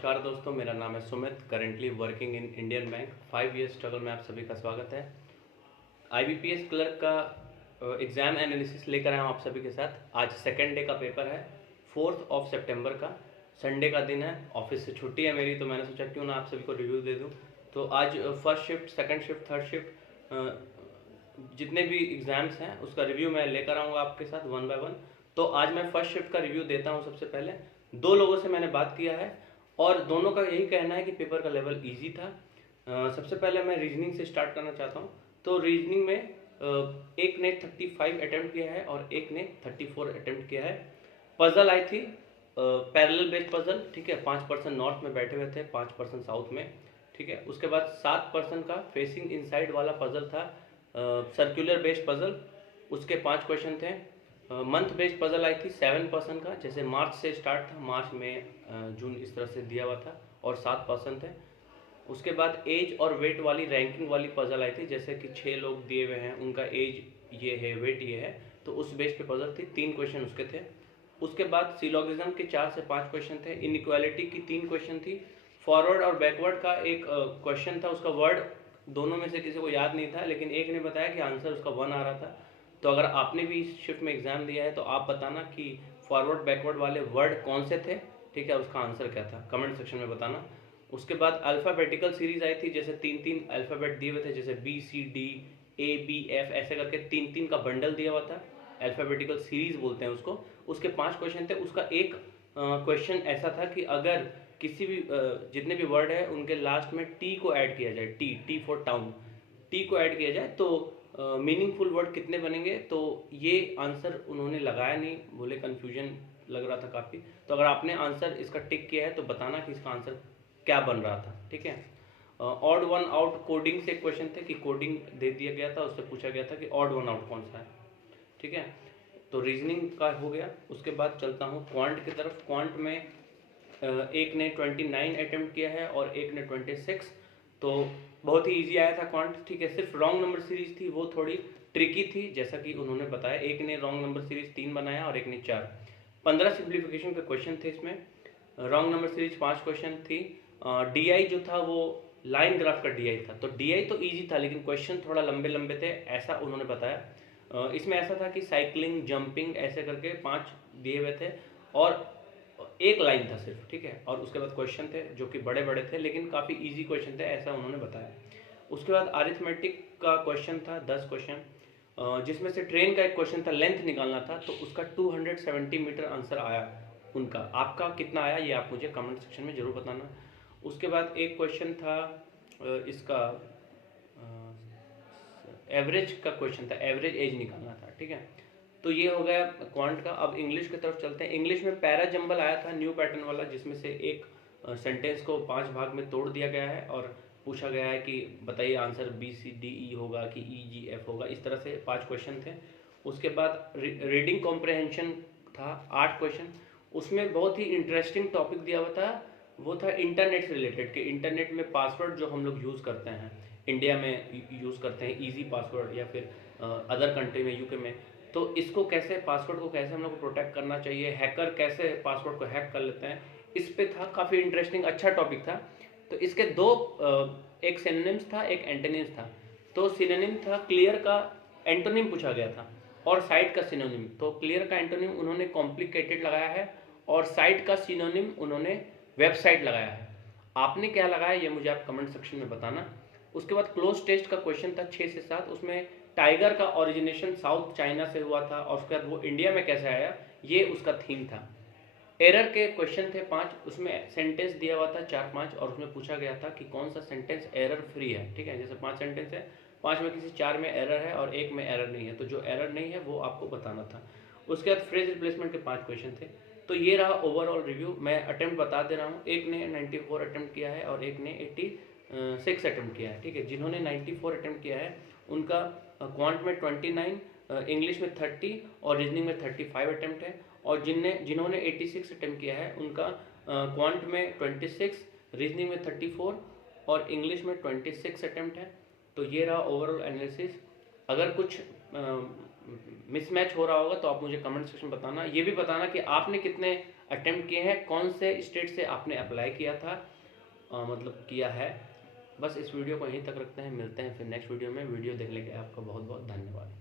नमस्कार दोस्तों, मेरा नाम है Sumit. Currently working in Indian bank. 5 year struggle में आप सभी का स्वागत है। IBPS क्लर्क का एग्ज़ाम एनालिसिस लेकर आया हूँ आप सभी के साथ। आज सेकेंड डे का पेपर है, 4 सितंबर का। संडे का दिन है, ऑफिस से छुट्टी है मेरी, तो मैंने सोचा क्यों ना आप सभी को रिव्यू दे दूँ। तो आज first shift, second shift, third shift जितने भी एग्ज़ाम्स हैं उसका रिव्यू मैं लेकर आऊँगा आपके साथ वन बाय वन। तो आज मैं फर्स्ट शिफ्ट का रिव्यू देता हूँ। सबसे पहले 2 लोगों से मैंने बात किया है और दोनों का यही कहना है कि पेपर का लेवल इजी था। सबसे पहले मैं रीजनिंग से स्टार्ट करना चाहता हूँ। तो रीजनिंग में एक ने 35 अटेम्प्ट किया है और एक ने 34 अटेम्प्ट किया है। पजल आई थी पैरेलल बेस्ड पजल, ठीक है। 5% नॉर्थ में बैठे हुए थे, 5% साउथ में, ठीक है। उसके बाद 7% का फेसिंग इनसाइड वाला पजल था, सर्कुलर बेस्ड पजल। उसके 5 क्वेश्चन थे। मंथ बेस्ड पजल आई थी 7% का, जैसे मार्च से स्टार्ट था, मार्च में जून इस तरह से दिया हुआ था, और 7% है। उसके बाद एज और वेट वाली रैंकिंग वाली पजल आई थी, जैसे कि 6 लोग दिए हुए हैं, उनका एज ये है, वेट ये है, तो उस बेस पे पजल थी। 3 क्वेश्चन उसके थे। उसके बाद सिलोगिज्म के 4 से 5 क्वेश्चन थे। इनइक्वालिटी की 3 क्वेश्चन थी। फॉरवर्ड और बैकवर्ड का एक क्वेश्चन था, उसका वर्ड दोनों में से किसी को याद नहीं था, लेकिन एक ने बताया कि आंसर उसका 1 आ रहा था। तो अगर आपने भी इस शिफ्ट में एग्जाम दिया है तो आप बताना कि फॉरवर्ड बैकवर्ड वाले वर्ड कौन से थे, ठीक है, उसका आंसर क्या था, कमेंट सेक्शन में बताना। उसके बाद अल्फ़ाबेटिकल सीरीज आई थी, जैसे 3-3 अल्फ़ाबेट दिए हुए थे, जैसे BCD ABF ऐसे करके 3-3 का बंडल दिया हुआ था, अल्फ़ाबेटिकल सीरीज बोलते हैं उसको। उसके 5 क्वेश्चन थे। उसका एक क्वेश्चन ऐसा था कि अगर किसी भी जितने भी वर्ड है उनके लास्ट में टी को ऐड किया जाए, टी फॉर टाउन, टी को ऐड किया जाए तो मीनिंगफुल वर्ड कितने बनेंगे। तो ये आंसर उन्होंने लगाया नहीं, बोले कन्फ्यूजन लग रहा था काफ़ी। तो अगर आपने आंसर इसका टिक किया है तो बताना कि इसका आंसर क्या बन रहा था, ठीक है। ऑड वन आउट कोडिंग से क्वेश्चन थे कि कोडिंग दे दिया गया था, उससे पूछा गया था कि ऑड वन आउट कौन सा है, ठीक है। तो रीजनिंग का हो गया। उसके बाद चलता हूँ क्वांट की तरफ। क्वांट में एक ने 29 अटेम्प्ट किया है और एक ने 26। तो बहुत ही इजी आया था क्वांट, ठीक है। सिर्फ रॉन्ग नंबर सीरीज थी, वो थोड़ी ट्रिकी थी, जैसा कि उन्होंने बताया। एक ने रॉन्ग नंबर सीरीज 3 बनाया और एक ने 4। 15 सिंप्लीफिकेशन के क्वेश्चन थे इसमें। रॉन्ग नंबर सीरीज 5 क्वेश्चन थी। DI जो था वो लाइन ग्राफ का DI था। तो DI तो ईजी था, लेकिन क्वेश्चन थोड़ा लंबे लंबे थे, ऐसा उन्होंने बताया। इसमें ऐसा था कि साइकिलिंग, जंपिंग ऐसे करके 5 दिए हुए थे और एक लाइन था सिर्फ, ठीक है। और उसके बाद क्वेश्चन थे जो कि बड़े बड़े थे, लेकिन काफ़ी इजी क्वेश्चन थे, ऐसा उन्होंने बताया। उसके बाद अरिथमेटिक का क्वेश्चन था 10 क्वेश्चन, जिसमें से ट्रेन का एक क्वेश्चन था, लेंथ निकालना था, तो उसका 270 मीटर आंसर आया उनका। आपका कितना आया ये आप मुझे कमेंट सेक्शन में ज़रूर बताना। उसके बाद एक क्वेश्चन था इसका एवरेज का क्वेश्चन था, एवरेज एज निकालना था, ठीक है। तो ये हो गया क्वांट का। अब इंग्लिश की तरफ चलते हैं। इंग्लिश में पैरा जंबल आया था, न्यू पैटर्न वाला, जिसमें से एक सेंटेंस को 5 भाग में तोड़ दिया गया है और पूछा गया है कि बताइए आंसर BCDE होगा कि EGF होगा। इस तरह से 5 क्वेश्चन थे। उसके बाद रीडिंग कॉम्प्रहेंशन था 8 क्वेश्चन। उसमें बहुत ही इंटरेस्टिंग टॉपिक दिया हुआ था, वो था इंटरनेट से रिलेटेड, कि इंटरनेट में पासवर्ड जो हम लोग यूज़ करते हैं, इंडिया में यूज़ करते हैं ईजी पासवर्ड, या फिर अदर कंट्री में, UK में, तो इसको कैसे, पासवर्ड को कैसे हम लोग को प्रोटेक्ट करना चाहिए, हैकर कैसे पासवर्ड को हैक कर लेते हैं, इस पे था। काफ़ी इंटरेस्टिंग अच्छा टॉपिक था। तो इसके दो एक सिनोनिम्स था, एक एंटोनिम्स था। तो सिनोनिम था क्लियर का, एंटोनिम पूछा गया था, और साइट का सिनोनिम। तो क्लियर का एंटोनिम उन्होंने कॉम्प्लिकेटेड लगाया है और साइट का सिनोनिम उन्होंने वेबसाइट लगाया है। आपने क्या लगाया ये मुझे आप कमेंट सेक्शन में बताना। उसके बाद क्लोज टेस्ट का क्वेश्चन था 6 से 7। उसमें टाइगर का ओरिजिनेशन साउथ चाइना से हुआ था और उसके बाद वो इंडिया में कैसे आया, ये उसका थीम था। एरर के क्वेश्चन थे 5। उसमें सेंटेंस दिया हुआ था 4-5 और उसमें पूछा गया था कि कौन सा सेंटेंस एरर फ्री है, ठीक है। जैसे 5 सेंटेंस है, 5 में किसी 4 में एरर है और 1 में एरर नहीं है, तो जो एरर नहीं है वो आपको बताना था। उसके बाद फ्रेज रिप्लेसमेंट के 5 क्वेश्चन थे। तो ये रहा ओवरऑल रिव्यू। मैं अटेम्प्ट बता दे रहा हूँ। एक ने 94 अटेम्प्ट किया है और एक ने 86 अटेम्प्ट किया है, ठीक है। जिन्होंने 94 अटेम्प्ट किया है उनका क्वांट में 29, इंग्लिश में 30 और रीजनिंग में 35 अटेम्प्ट है। और जिन्होंने 86 अटेम्प्ट किया है उनका क्वांट में 26, रीजनिंग में 34 और इंग्लिश में 26 अटेम्प्ट है। तो ये रहा ओवरऑल एनालिसिस। अगर कुछ मिसमैच हो रहा होगा तो आप मुझे कमेंट सेक्शन में बताना। ये भी बताना कि आपने कितने अटेम्प्ट किए हैं, कौन से स्टेट से आपने अप्लाई किया था, मतलब किया है। बस इस वीडियो को यहीं तक रखते हैं, मिलते हैं फिर नेक्स्ट वीडियो में। वीडियो देखने के लिए आपका बहुत बहुत धन्यवाद।